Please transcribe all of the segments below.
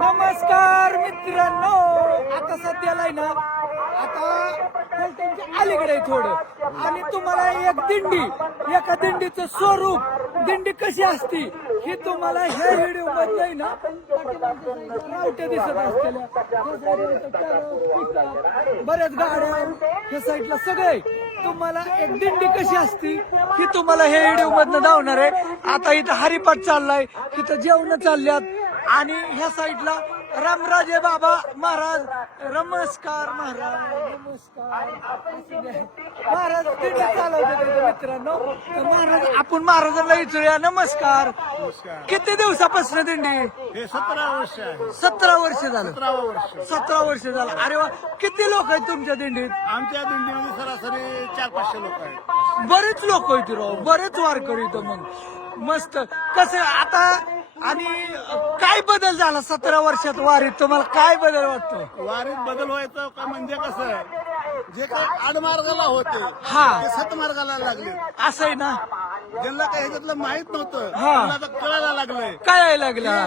नमस्कार मित्रांनो, आता सध्याला आहे ना, आता फलटणच्या अलीकडे आहे थोडं, आणि तुम्हाला एक दिंडी, एका दिंडीचं स्वरूप, दिंडी कशी असती हे तुम्हाला ह्या व्हिडिओ मध्ये आहे ना रावट्या दिसत असलेल्या बऱ्याच गाड्या ह्या साईडला सगळे तुम्हाला एक दिंडी कशी असती ही तुम्हाला ह्या व्हिडिओ मधनं धावणार आहे. आता इथं हरिपाठ चाललाय, इथं जेवण चालल्यात, आणि ह्या साईडला रामराजे बाबा महाराज, नमस्कार महाराज, नमस्कार महाराज दिंडी चालवतात मित्रांनो. तर महाराज, आपण महाराजांना विचारूया. नमस्कार. किती दिवसापासून दिंडी? हे 17 वर्ष आहे. 17 वर्ष झालं. 17 वर्ष झालं. अरे वा, किती लोक आहेत तुमच्या दिंडीत? आमच्या दिंडीमध्ये सरासरी 400-500 लोक आहेत. बरेच लोक आहेत राव, बरेच वारकरी इथं. मग मस्त. कसं आता, आणि काय बदल झाला 17 वर्षात वारीत? तुम्हाला काय बदल वाटतो? वारीत बदल व्हायचं का म्हणजे कसं, जे काही आडमार्गाला होते हा. ते सतमार्गाला लागले. असं आहे ना, ज्यांना काही ह्याच्यातलं माहित नव्हतं हा. त्यांना आता कळायला लागलंय. काय लागला?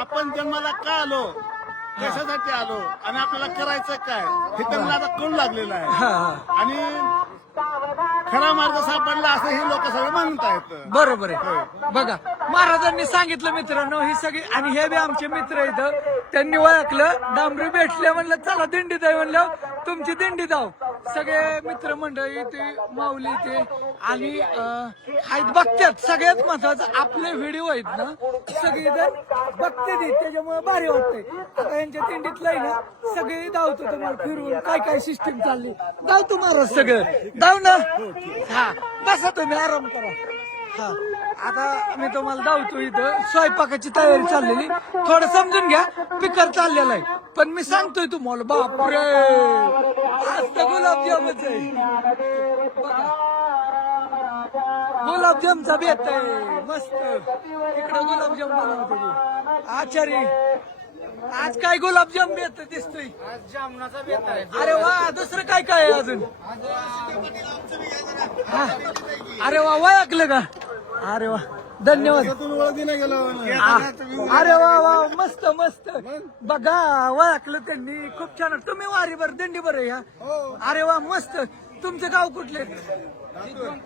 आपण जन्माला का आलो, कशासाठी आलो, आणि आपल्याला करायचं काय हे त्यांना आता कळू लागलेलं आहे. हा. आणि खरा मार्ग सापडला असं हे लोक सगळे म्हणत आहेत. बरोबर आहे. बघा, महाराजांनी सांगितलं मित्रांनो, ही सगळी, आणि हे बी आमचे मित्र इथं, त्यांनी ओळखलं, डांबरी भेटले, म्हणलं चला दिंडीत आहे, म्हणलं तुमची दिंडी जाऊ. सगळे मित्र मंडळी ते माऊली ते आणि आहेत, बघतात. सगळ्यात महत्वाचं आपले व्हिडिओ आहेत ना, सगळे जण बघते, त्याच्यामुळे भारी वाटतंय. आता यांच्या दिंडीतलं आहे ना, सगळे धावतो तुम्हाला फिरवून, काय काय सिस्टीम चालली, धावतो महाराज सगळं. धाव ना. हा, बसा तुम्ही, आराम करा. हा, आता मी तुम्हाला धावतो. इथं स्वयंपाकाची तयारी चाललेली, थोडं समजून घ्या. पिकर चाललेला आहे, पण मी सांगतोय तुम्हाला, बापरे आज तर गुलाबजामच आहे. बघा, गुलाबजामचा बेत आहे मस्त. इकडं गुलाबजाम बनवते आचारी. आज काय गुलाबजाम बेत दिसतोय? आज जामनाचा बेत आहे. अरे वा, दुसरं काय काय आहे अजून? हा. अरे वा, ओळखलं का? अरे वा, धन्यवाद. तुम्ही ओळखी नाही गेलं. अरे वा वा, मस्त मस्त. बघा, ओळखलं त्यांनी, खूप छान. तुम्ही वारीवर दिंडी बरं ह्या? अरे वा, मस्त. तुमचं गाव कुठले?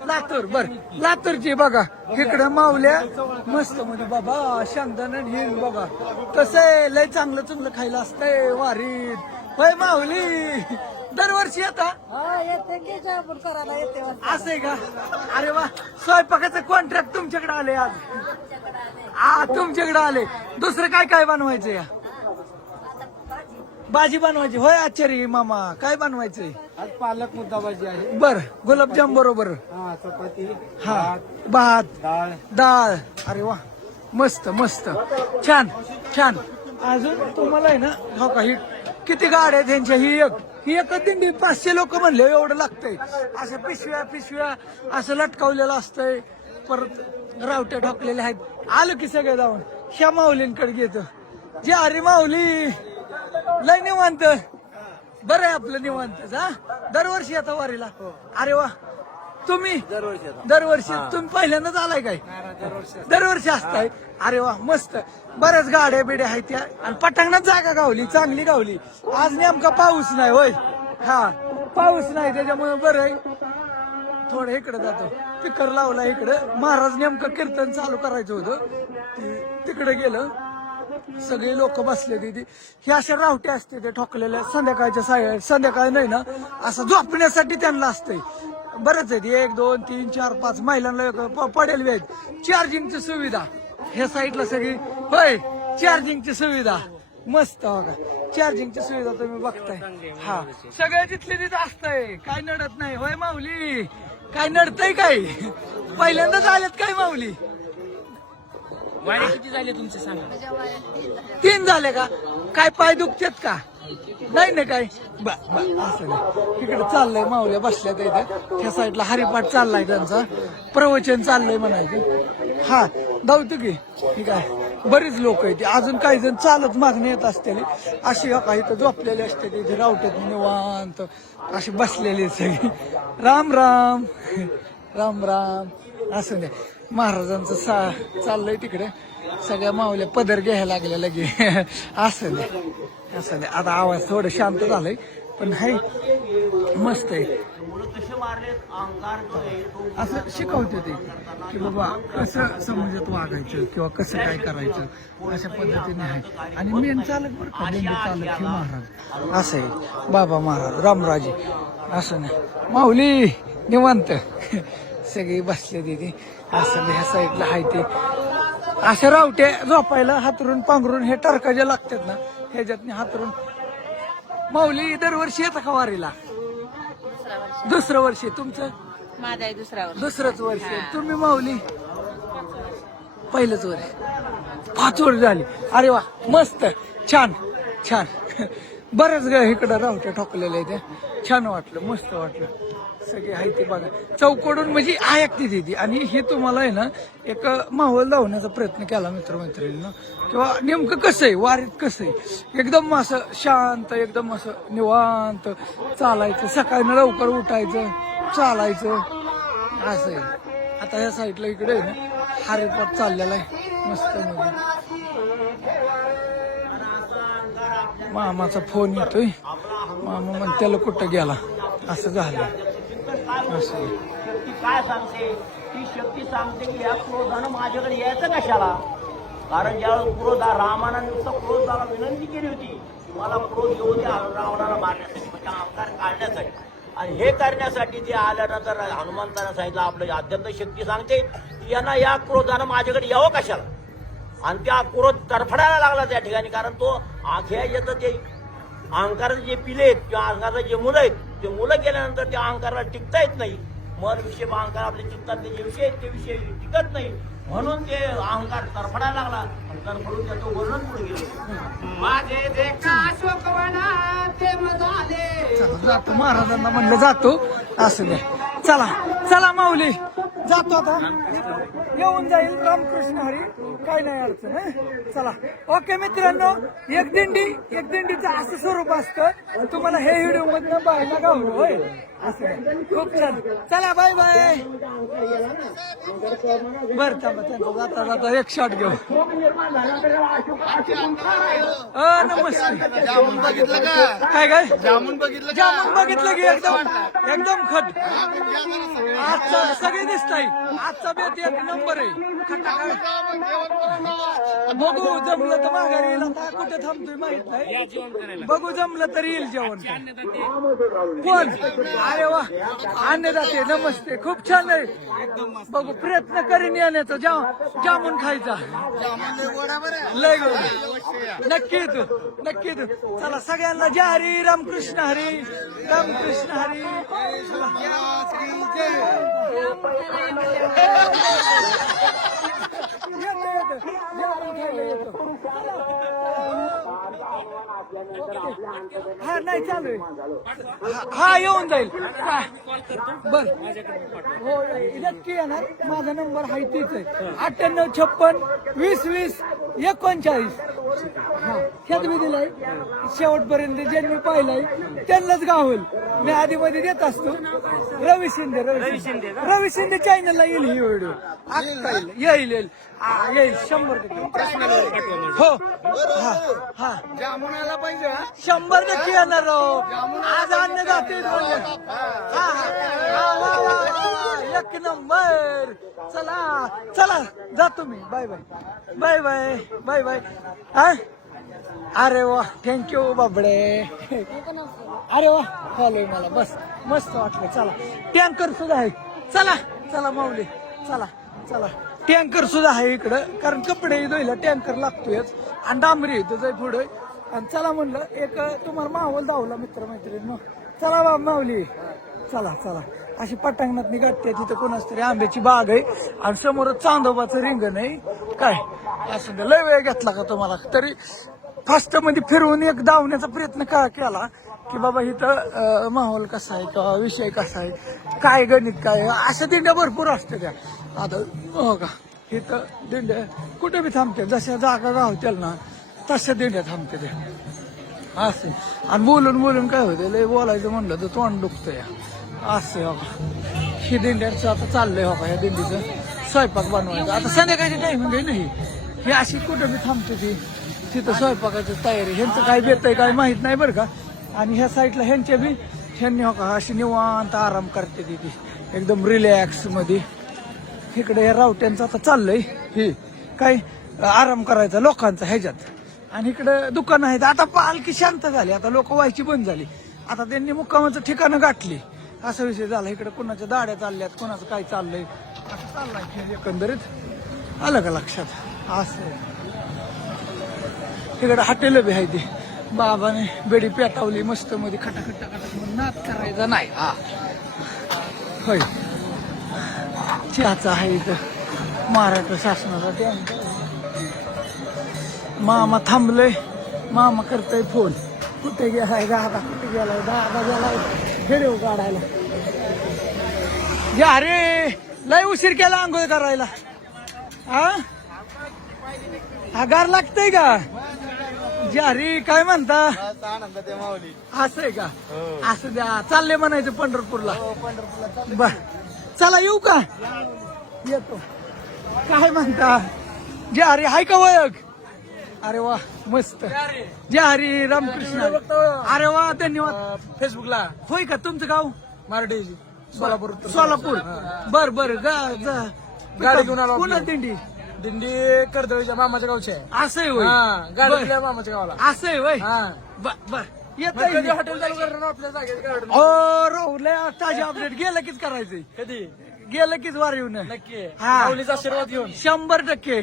लातूर. बर, लातूरची. बघा इकडं मावल्या मस्त मध्ये बाबा, शांतन हे बघा कसं आहे, लय चांगलं चांगलं खायला असतंय वारीत. होय माऊली, दरवर्षी येता? असं आहे का? अरे वा, स्वयंपाकाचं कॉन्ट्रॅक्ट तुमच्याकडे आले आज? हा, तुमच्याकडे आले. दुसरं काय काय बनवायचं? या भाजी बनवायची होय? आचारी मामा, काय बनवायचंय? आज पालक मुद्दा भाजी आहे. बर, गुलाबजाम बरोबर. हा, चपाती, हा, भात, डाळ. डाळ. अरे वा, मस्त मस्त, छान छान. अजून तुम्हाला आहे ना, हो का, ही किती गाड्या आहेत ह्यांच्या? ही एक दिंडी 500 लोक म्हणले, एवढं लागतंय. असं पिशव्या पिशव्या असं लटकावलेलं असतंय, परत रावट्या ठोकलेल्या आहेत. आलं की सगळे जाऊन ह्या माऊलींकडे घेतो. जे अरे माऊली, लय निवांत. बरं आहे आपलं निवांत. हा, दरवर्षी आता वारीला? अरे वा, तुम्ही दरवर्षी तुम्ही पहिल्यांदाच आलाय काय? दरवर्षी असताय? अरे वा, मस्त. बऱ्याच गाड्या बिड्या आहेत त्या, आणि पटांगणात जागा गावली, चांगली गावली. आज नेमका पाऊस नाही होय? हा, पाऊस नाही, त्याच्यामुळे बरं आहे. थोडं इकडे जातो, पिकर लावला इकडं. महाराज नेमकं कीर्तन चालू करायचं होतं, तिकडे गेलं. सगळे लोक बसले तिथे. हे अशा रावट्या असते ते ठोकलेल्या, संध्याकाळच्या संध्याकाळी नाही ना, असं झोपण्यासाठी त्यांना असते. बरेच आहेत, 1 2 3 4 5 महिलांना पडेल आहेत. चार्जिंगची सुविधा ह्या साईडला सगळी होय, चार्जिंगची सुविधा मस्त. बघा, चार्जिंगची सुविधा तुम्ही बघताय. हा, सगळे तिथले तिथं असतंय, काय नडत नाही होय माऊली? काय नडतंय काय? पहिल्यांदाच आलेत काय माऊली? वारी किती झाले तुमचे सांगा? 3 झाले का? काय पाय दुखतात का? नाही ना काय? असं नाही. इकडे चाललंय, माऊल्या बसल्यात इथे. त्या साईडला हरिपाठ चाललाय, त्यांचा प्रवचन चाललंय म्हणायचं. हा, धावतो की. ठीक आहे, बरीच लोक आहेत. अजून काही जण चालत मागणी येत असतील. अशी काही तर झोपलेली असते तिथे रावट्यात निवांत अशी बसलेली सगळी. राम राम राम राम. असं नाही, महाराजांचं चाललंय तिकडे. सगळ्या माऊल्या पदर घ्यायला लागल्या लगे असं दे असं दे. आता आवाज थोडं शांत झालंय पण हाय मस्त आहे. असं शिकवते ते की बाबा कसं समाजात वागायचं किंवा कसं काय करायचं अशा पद्धतीने आहे. आणि मेन चालक बरं का दिंडी चालक हे महाराज असं आहे बाबा महाराज रामराजे असं नाही माऊली निवांत सगळी बसले तिथे असं ह्या साईडला आहे ते अशा रावट्या झोपायला हातरून पांघरून हे टरकाजे लागतात ना ह्याच्यातनी हातरून. माऊली दरवर्षी येतं का वारीला? दुसरं वर्ष तुमचं? माझा आहे दुसरंच वर्ष. तुम्ही माऊली? पहिलंच वर्ष. 5 वर्ष झाली. अरे वा मस्त छान छान. बऱ्याच इकडं रावट्या ठोकलेल्या आहेत त्या. छान वाटलं मस्त वाटलं. सगळे आहे ते बघा चौकडून म्हणजे ऐकते तिथे. आणि हे तुम्हाला आहे ना एक माहोल लावण्याचा प्रयत्न केला मित्रमैत्रिणींना किंवा नेमकं कसं आहे वारीत कसं आहे एकदम असं शांत एकदम असं निवांत चालायचं. सकाळी लवकर उठायचं चालायचं असं आहे. आता ह्या साईडला इकडे आहे ना हारेपाट चाललेला आहे मस्त मध्ये. मामाचा फोन येतोय मामा म्हण त्याला कुठं गेला असं झालं असं. काय सांगते ती शक्ती सांगते की या क्रोधानं माझ्याकडे यायचं कशाला. कारण ज्यावेळेस रामानं नुसतं क्रोधाला विनंती केली होती मला क्रोध येऊ द्या रावणाला मारण्यासाठी म्हणजे अहंकार काढण्यासाठी. आणि हे करण्यासाठी ते आल्यानंतर हनुमंतानं सांगितलं आपलं अत्यंत शक्ती सांगते यांना या क्रोधानं माझ्याकडे यावं कशाला. आणि त्या क्रोध तडफडायला लागला त्या ठिकाणी. कारण तो आख्या येतं ते अहंकाराचे जे पिले आहेत किंवा अहंकाराचे जे मुलं आहेत ते मुलं गेल्यानंतर त्या अहंकाराला टिकता येत नाही. मन विषय अहंकार आपल्या चित्तातले जे विषय आहेत ते विषय टिकत नाही. म्हणून ते अहंकार तरफडायला लागला. तरफडून त्याचं वर्णन पुढे गेले. माझे देखा अशोकवना ते मजाले. चला जातो महाराजांना म्हणलं जातो असं द्या. चला चला माऊली जातो आता येऊन जाईल रामकृष्ण हरी काय नाही अडचण हं? चला ओके मित्रांनो. एक दिंडीचं असं स्वरूप असतं तुम्हाला हे व्हिडिओ मधनं पाहायला गावलं होय असं आहे. खूप छान. चला बाय बाय. बर थांबा त्यांचा जाता जाता एक शॉट घेऊ. नमस्ते. जामून बघितलं का? काय काय जामून बघितलं का? जामून बघितलं की एकदम खट. आजचा सगळे दिसत आहे. आजचा बेत एक नंबर आहे. बघू जमलं तर माघारी येईल. आता कुठे थांबतोय माहित नाही. बघू जमलं तर येईल जेवण. कोण? अरे वा अन्नदाते नमस्ते. खूप छान आहे. बघू प्रयत्न करीन येण्याचा. जामून खायचा लय गोड. नक्की येतो. चला सगळ्यांना जय हरी रामकृष्ण हरी रामकृष्ण हरी. हा नाही चालू आहे. हा येऊन जाईल बर हो नक्की येणार. माझा नंबर आहे तीच आहे 9856202039. हा ह्यात मी दिलाय शेवटपर्यंत ज्यांनी पाहिलाय त्यांनाच गावल. मी आधी मध्ये देत असतो. रवी शिंदे चॅनलला येईल ही व्हिडिओ. येईल 100%. हो हा जामुनाला पाहिजे 100% येणार. आज अन्न जाते. एक नंबर. चला जातो मी. Bye bye. हा अरे वा थँक्यू बाबडे. अरे वा फॉलो मला बस मस्त वाटलं. चला टँकर सुद्धा आहे. चला माऊली चला टँकर सुद्धा आहे इकडं. कारण कपडे धुयला टँकर लागतोयच आणि डांबरी येतो जाय पुढे. आणि चला म्हणलं एक तुम्हाला माहोल दावला मित्रमैत्रिणी. चला बा माऊली चला अशी पटांगणात गाठते. तिथं कोणाच तरी आंब्याची बाग आहे आणि समोरच चांदोबाचं रिंगण आहे. काय असं लय वेळ घेतला का तुम्हाला तरी फास्ट मध्ये फिरवून एक धावण्याचा प्रयत्न केला की बाबा इथं माहोल कसा आहे किंवा विषय कसा आहे काय गणित काय अशा दिंड्या भरपूर असते त्या. आता हो का इथं दिंड्या कुठे बी थांबते. जशा जागा गावतील ना तशा दिंड्या थांबते त्या असे. आणि बोलून काय होते लय बोलायचं म्हणलं तर तोंड दुखतंय असं. हो का ही दिंड्यांचं आता चाललंय. हो का या दिंडीचं स्वयंपाक बनवायचं. आता संध्याकाळची टायमिंग आहे नाही ही अशी कुठं बी थांबते ती तिथं स्वयंपाकाची तयारी. ह्यांचं काय बेत आहे काय माहित नाही बरं का. आणि ह्या साईडला ह्यांच्या बी ह्यांनी हो का अशी निवांत आराम करते ती एकदम रिलॅक्स मध्ये. इकडे या रावट्यांचं आता चाललंय हे काय आराम करायचा लोकांचा ह्याच्यात. आणि इकडे दुकानं आहेत. आता पालखी शांत झाली, आता लोक व्हायची बंद झाली. आता त्यांनी मुक्कामाचं ठिकाणं गाठली असा विषय झाला. इकडे कोणाच्या दाड्या चालल्यात, कोणाचं काय चाललंय असं चाललंय खेळ एकंदरीत. आलं का लक्षात असं. इकडे हॉटेल बी आहे ते. बाबाने बेडी पेटावली मस्त मध्ये खटाखट म्हणून नाद करायचा नाही. हा होय चहाचा आहे इथं महाराष्ट्र शासनाचा टँकर. मामा थांबलंय, मामा करतोय फोन. कुठे गेलाय दादा, कुठे गेलाय दादा, गेलाय व्हिडिओ काढायला. या अरे लय उशीर केला आंघोळ करायला. हा गार लागतंय का जारी काय म्हणता. असं आहे का. असं द्या चालले म्हणायचं पंढरपूरला. बर चला येऊ का. येतो. काय म्हणता जारी हाय का ओळख. अरे वा मस्त. जय हरी रामकृष्ण. अरे वा धन्यवाद. फेसबुकला होय का. तुमचं गाव मारडी सोलापूर. सोलापूर. बर बर गाडी घेऊन आलो. पुन्हा दिंडी दिंडी कर्दळीच्या मामाच्या गावचे आहे. असं आहे होय. गाडीतल्या मामाच्या गावाला. असं आहे होय. हा. बर येत कधी हॉटेल चालू करणार आपल्या जागेत गाडी. ओ राहुल ताजे अपडेट गेलं कीच करायचंय. कधी गेलं कीच वार येऊन नक्की हा. माऊलीचा आशीर्वाद घेऊन 100%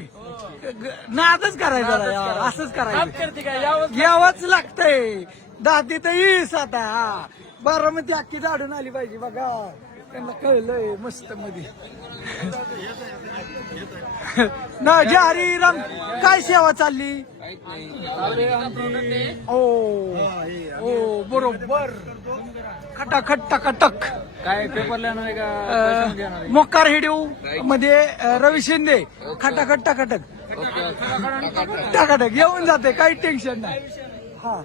नादच करायचा नाही, असंच काम करायचं. करते काय यावं. घ्यावंच लागतंय. दादी तर येईस आता. हा. बारामती अख्खी झाडून आली पाहिजे बघा. त्यांना कळलंय मस्त मध्ये. ना जय हरी राम. काय सेवा चालली. ओ ओ बरोबर खटाखट टकाटक. काय पेपरला नाही का. मोकार हिडिओ मध्ये रवी शिंदे खटाखट टकाटक टकाटक येऊन जाते. काही टेन्शन नाही. हा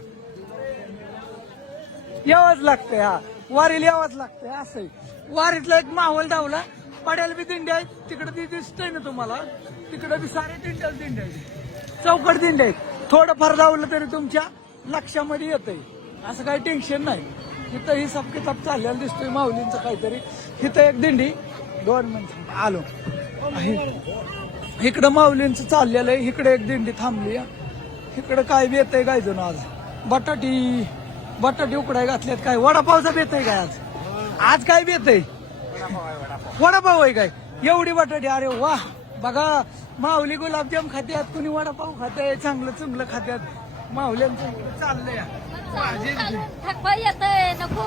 यावंच लागतंय. हा वारीला यावंच लागतंय. असं आहे. वारीतला एक माहोल धावला. पड्याला बी दिंडी आहेत. तिकडे ती दिसतंय ना तुम्हाला. तिकडे बी सारे दिंडी आहेत. चौकट दिंडी आहेत. थोडंफार धावलं तरी तुमच्या लक्षामध्ये येतंय. असं काही टेन्शन नाही. इथं हिसाब किताब चाललेला दिसतोय माऊलींचं काहीतरी. इथं एक दिंडी 2 मिनिट आलो आहे. इकडं माऊलींचं चाललेलं आहे. इकडे एक दिंडी थांबली. इकडं काय बेत आहे काय जण आज. बटाटी उकडाय घातल्यात. काय वडापावचा बेत आहे काय आज. आज काय बेत आहे. वडापाव आहे काय. एवढी बटाटी. अरे वा बघा. माऊली गुलाबजाम खात्यात, कुणी वडापाव खाते. चांगलं चुंगलं खात्यात. माऊल्यांचं चाललंय. थकवा येतंय नको.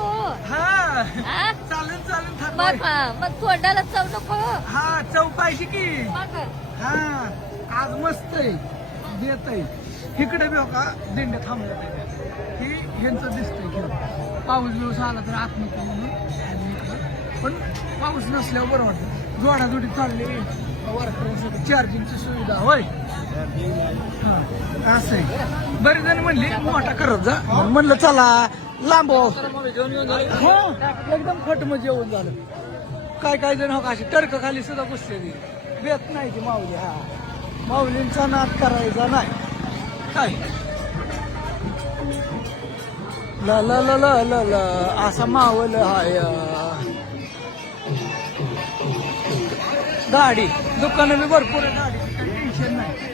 हा हा? चालून चालून मग थांबलोय. मग तोंडाला चव नको. हा चव पाहिजे की. मग हा आज मस्त आहे. देत आहे. इकडे बी हो का दिंड्या थांबल्या ही ह्यांचं दिसतंय की पाऊस बिऊस आला तर आत नको म्हणून. आणि इकडं पण पाऊस नसल्यावर बरं वाटतं. जोडाजोडी चालली वारकऱ्यांसाठी चार्जिंगची सुविधा होय. हा, असं आहे. बरेच जण म्हणले मोठा करत जा. म्हणलं चला लांब हो. एकदम खट म्हणजे येऊन झालं. काय जण हो का अशी टर्क खाली सुद्धा बसलेली. बेत नाही ती माऊली. हा माऊलींचा नाद करायचा नाही काय. ला ला ला ला ला ला असा मावल हाय. गाडी दुकानं बी भरपूर आहे. गाडी टेन्शन नाही.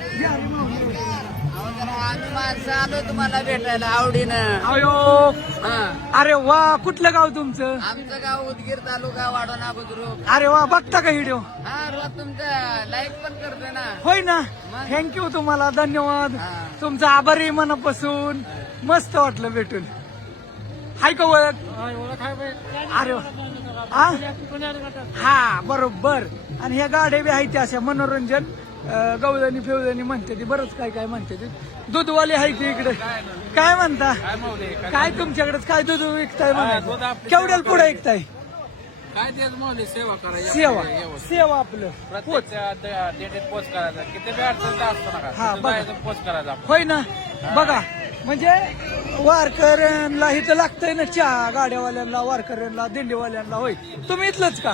आम्ही माणसं आलो तुम्हाला भेटायला आवडीनं. अयो अरे वा. कुठलं गाव तुमचं. आमचं गाव उदगीर तालुका वाढवणा बुद्रुक. अरे वा बघता का व्हिडिओ. हा रोज तुमचं लाईक पण करतोय ना. होय ना. थँक्यू तुम्हाला धन्यवाद. तुमचा आभारी मनापासून. मस्त वाटलं भेटून. हाय का ओळख. अरे वा. हा बरोबर. आणि ह्या गाड्या बी आहेत अशा मनोरंजन गवळणी फेवळणी म्हणते ती. बरंच काय म्हणते ती. दूधवाले आहे की इकडे. काय म्हणता. काय तुमच्याकडेच काय दूध विकताय म्हणा. केवढ्याला पुढे विकताय. काय तेच माऊली सेवा करायची. सेवा आपलं पोच. पोच करायचा. किती वेळ अडचण असतो हा, बघा. ना पोच करायचा. होय ना. बघा म्हणजे वारकऱ्यांना इथं लागतंय ना चहा. गाड्यावाल्यांना वारकऱ्यांना दिंडीवाल्यांना. होय तुम्ही इथलंच का.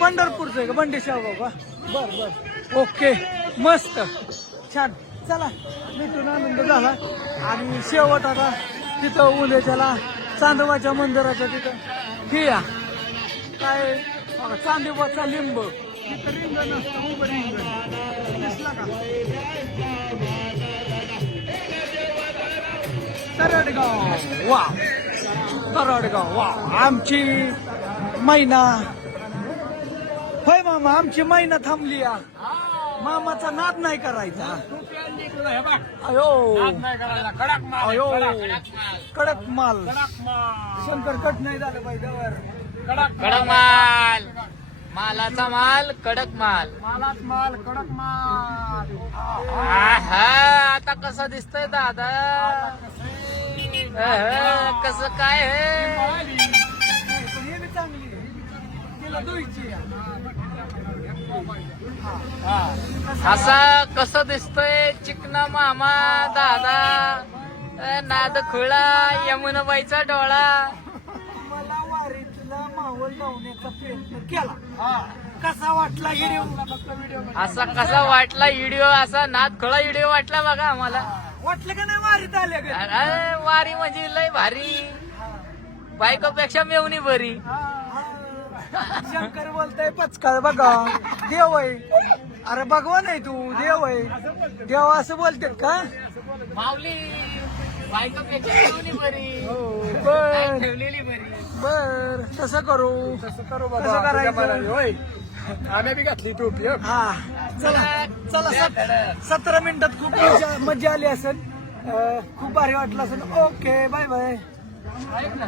पंढरपूरचं आहे का. बंडी शेवगाव का. बर ओके. मस्त छान. चला भेटून आनंद झाला आणि शेवट आता तिथं उद्याच्याला चांदोबाच्या मंदिराच्या तिथं हे या काय बघा, चांदोबाचा लिंब तिथं रिंगण असतं, उभं रिंगण दिसला का? तरडगाव वा, तरडगाव वा. आमची मैना होय मामा, आमची मैना थांबली या. मामाचा नाद नाही करायचा. अयो अयो कडक माल. शंकर कट नाही झालं पाहिजे. कडक माल, मालाचा माल, कडक माल. मालाच माल, कडक माल. आहा, आता कसं दिसतंय दादा? कसं काय हे? हे बी चांगली तिला धुईची. असा कसं दिसतोय चिकना मामा दादा? नाद खुळा, यमुनाबाईचा डोळा. मला वारीतला माहोल लावण्याचा प्रयत्न केला. कसा वाटला व्हिडिओ? असा कसा वाटला व्हिडिओ? असा नाद खुळा व्हिडिओ वाटला बघा आम्हाला. वाटलं का नाही वारीत आल्या का? अरे वारी म्हणजे लय भारी, बायकोपेक्षा मेवणी बरी. शंकर बोलतय पचकाळ बघा, देव आहे. अरे भगवान आहे तू, देव आहे. देव असं बोलतात का? माऊली बायकोपेक्षा मेवणी बरी, बर ठेवलेली बरी. बर तसं करू कसं करायचं? आम्ही बी घातली टोपी. हा चला चला 17 मिनिटात खूप मजा आली असेल. खूप भारी वाटलं असेल. Okay bye bye. ऐक ना